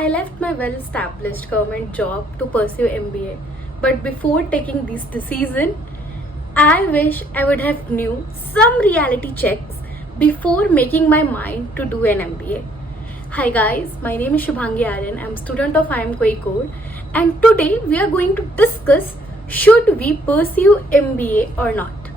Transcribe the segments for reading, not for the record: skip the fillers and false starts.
I left my well-established government job to pursue MBA. But before taking this decision, I wish I would have knew some reality checks before making my mind to do an MBA. Hi guys, my name is Shubhangi Aryan. I'm a student of IIM Kozhikode, and today we are going to discuss should we pursue MBA or not.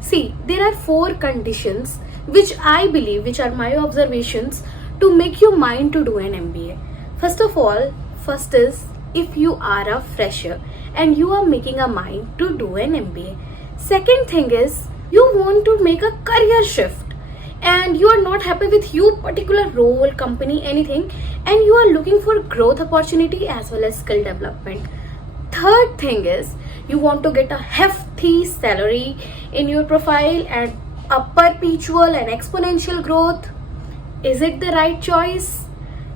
See, there are 4 conditions which I believe, which are my observations, to make you mind to do an MBA. First of all, first is if you are a fresher and you are making a mind to do an MBA. Second thing is you want to make a career shift and you are not happy with your particular role, company, anything, and you are looking for growth opportunity as well as skill development. Third thing is you want to get a hefty salary in your profile and a perpetual and exponential growth. Is it the right choice?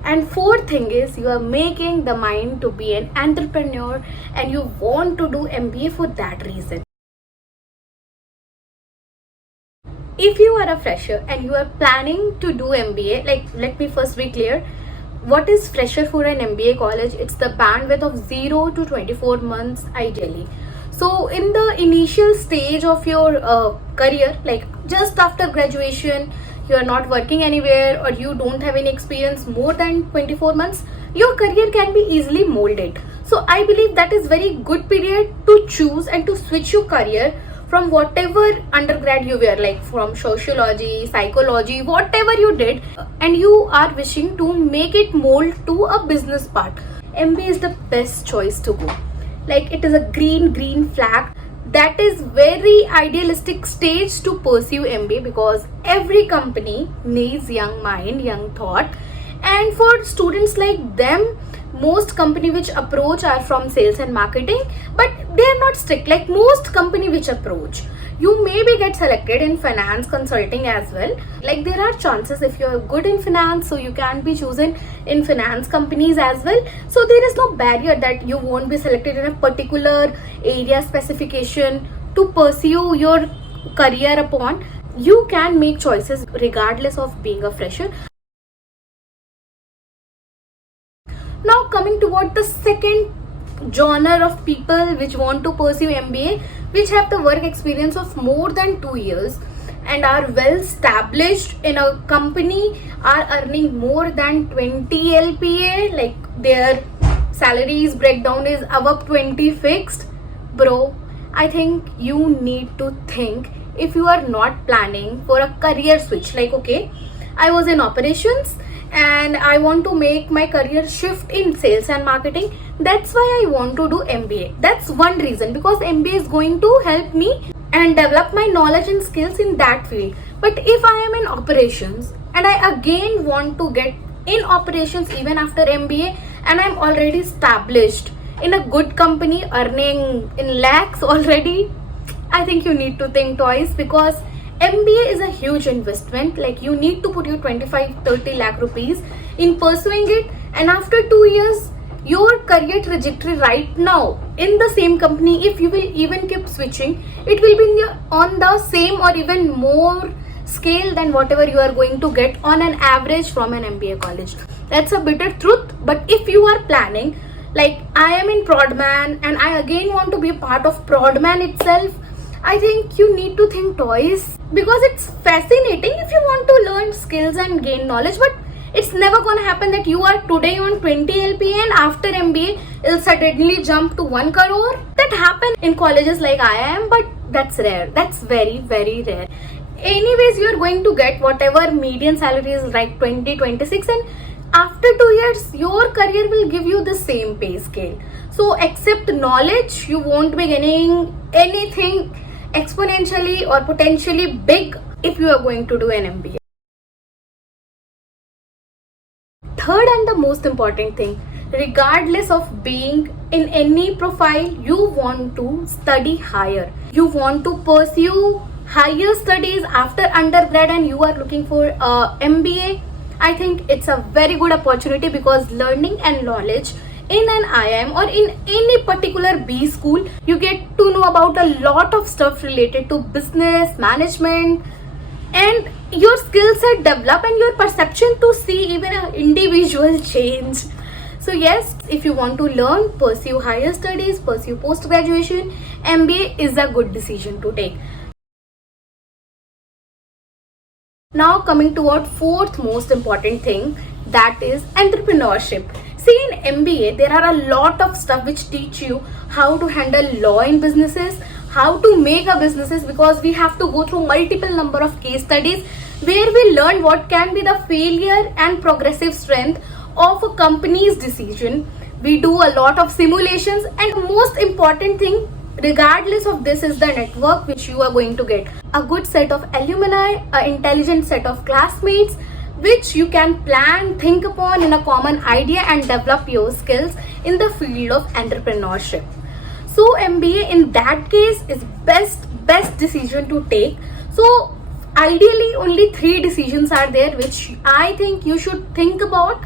And fourth thing is you are making the mind to be an entrepreneur and you want to do MBA for that reason. If you are a fresher and you are planning to do MBA, let me first be clear. What is fresher for an MBA college? It's the bandwidth of 0 to 24 months ideally. So in the initial stage of your career, like just after graduation, you are not working anywhere or you don't have any experience more than 24 months, your career can be easily molded. So I believe that is very good period to choose and to switch your career from whatever undergrad you were, like from sociology, psychology, whatever you did, and you are wishing to make it mold to a business part. MBA is the best choice to go. Like it is a green flag. That is very idealistic stage to pursue MBA because every company needs young mind, young thought. And for students like them, most company which approach are from sales and marketing, but they are not strict like most company which approach. You maybe get selected in finance consulting as well. Like there are chances if you are good in finance, so you can be chosen in finance companies as well. So there is no barrier that you won't be selected in a particular area specification to pursue your career upon. You can make choices regardless of being a fresher. Now coming toward the second genre of people which want to pursue MBA, which have the work experience of more than 2 years and are well established in a company, are earning more than 20 LPA, like their salaries breakdown is above 20 fixed. Bro, I think you need to think if you are not planning for a career switch. Like okay, I was in operations and I want to make my career shift in sales and marketing. That's why I want to do MBA. That's one reason, because MBA is going to help me and develop my knowledge and skills in that field. But if I am in operations and I again want to get in operations even after MBA and I'm already established in a good company earning in lakhs already, I think you need to think twice, because MBA is a huge investment. Like you need to put your 25-30 lakh rupees in pursuing it, and after 2 years your career trajectory right now in the same company, if you will even keep switching, it will be on the same or even more scale than whatever you are going to get on an average from an MBA college. That's a bitter truth. But if you are planning, like I am in Prodman and I again want to be a part of Prodman itself, I think you need to think twice, because it's fascinating if you want to learn skills and gain knowledge, but it's never gonna happen that you are today on 20 LPA and after MBA it'll suddenly jump to 1 crore. That happen in colleges like I am, but that's rare. That's very rare. Anyways, you're going to get whatever median salary is, like 20-26, and after 2 years your career will give you the same pay scale. So except knowledge, you won't be gaining anything exponentially or potentially big if you are going to do an MBA. Third and the most important thing, regardless of being in any profile, you want to study higher. You want to pursue higher studies after undergrad and you are looking for a MBA. I think it's a very good opportunity, because learning and knowledge in an IIM or in any particular B school, you get to know about a lot of stuff related to business, management, and your skill set develop and your perception to see even an individual change. So yes, if you want to learn, pursue higher studies, pursue post graduation, MBA is a good decision to take. Now coming to our fourth most important thing, that is entrepreneurship. See, in MBA there are a lot of stuff which teach you how to handle law in businesses, how to make a businesses, because we have to go through multiple number of case studies where we learn what can be the failure and progressive strength of a company's decision. We do a lot of simulations, and most important thing regardless of this is the network which you are going to get. A good set of alumni, an intelligent set of classmates which you can plan, think upon in a common idea and develop your skills in the field of entrepreneurship. So MBA in that case is best decision to take. So ideally only 3 decisions are there which I think you should think about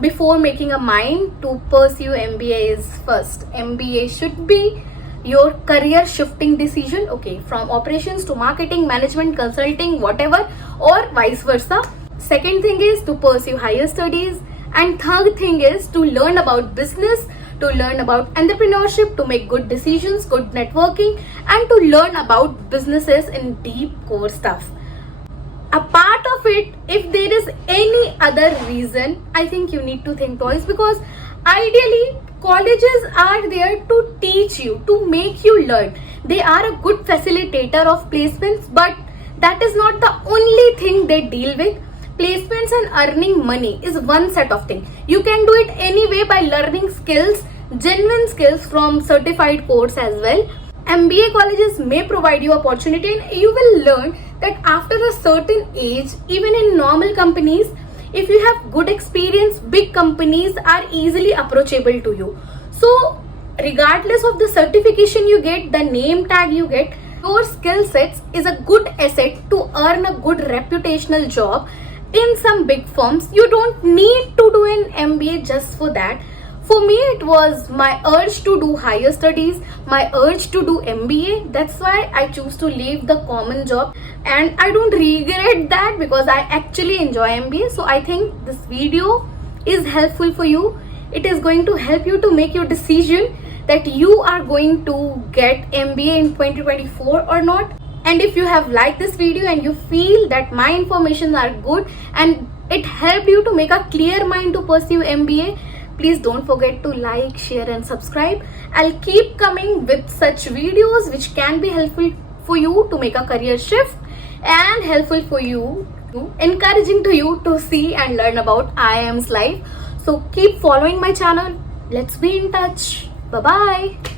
before making a mind to pursue MBA. Is first, MBA should be your career shifting decision, okay, from operations to marketing, management, consulting, whatever, or vice versa. Second thing is to pursue higher studies, and third thing is to learn about business, to learn about entrepreneurship, to make good decisions, good networking, and to learn about businesses in deep core stuff. Apart of it, if there is any other reason, I think you need to think twice, because ideally colleges are there to teach you, to make you learn. They are a good facilitator of placements, but that is not the only thing they deal with. Placements and earning money is one set of things. You can do it anyway by learning skills, genuine skills from certified course as well. MBA colleges may provide you opportunity, and you will learn that after a certain age, even in normal companies, if you have good experience, big companies are easily approachable to you. So regardless of the certification you get, the name tag you get, your skill sets is a good asset to earn a good reputational job in some big firms. You don't need to do an MBA just for that. For me, it was my urge to do higher studies, my urge to do MBA. That's why I choose to leave the common job, and I don't regret that because I actually enjoy MBA. So I think this video is helpful for you. It is going to help you to make your decision that you are going to get MBA in 2024 or not. And if you have liked this video and you feel that my information are good and it helped you to make a clear mind to pursue MBA, please don't forget to like, share and subscribe. I'll keep coming with such videos which can be helpful for you to make a career shift, and helpful for you, encouraging to you to see and learn about IIM's life. So keep following my channel. Let's be in touch. Bye bye.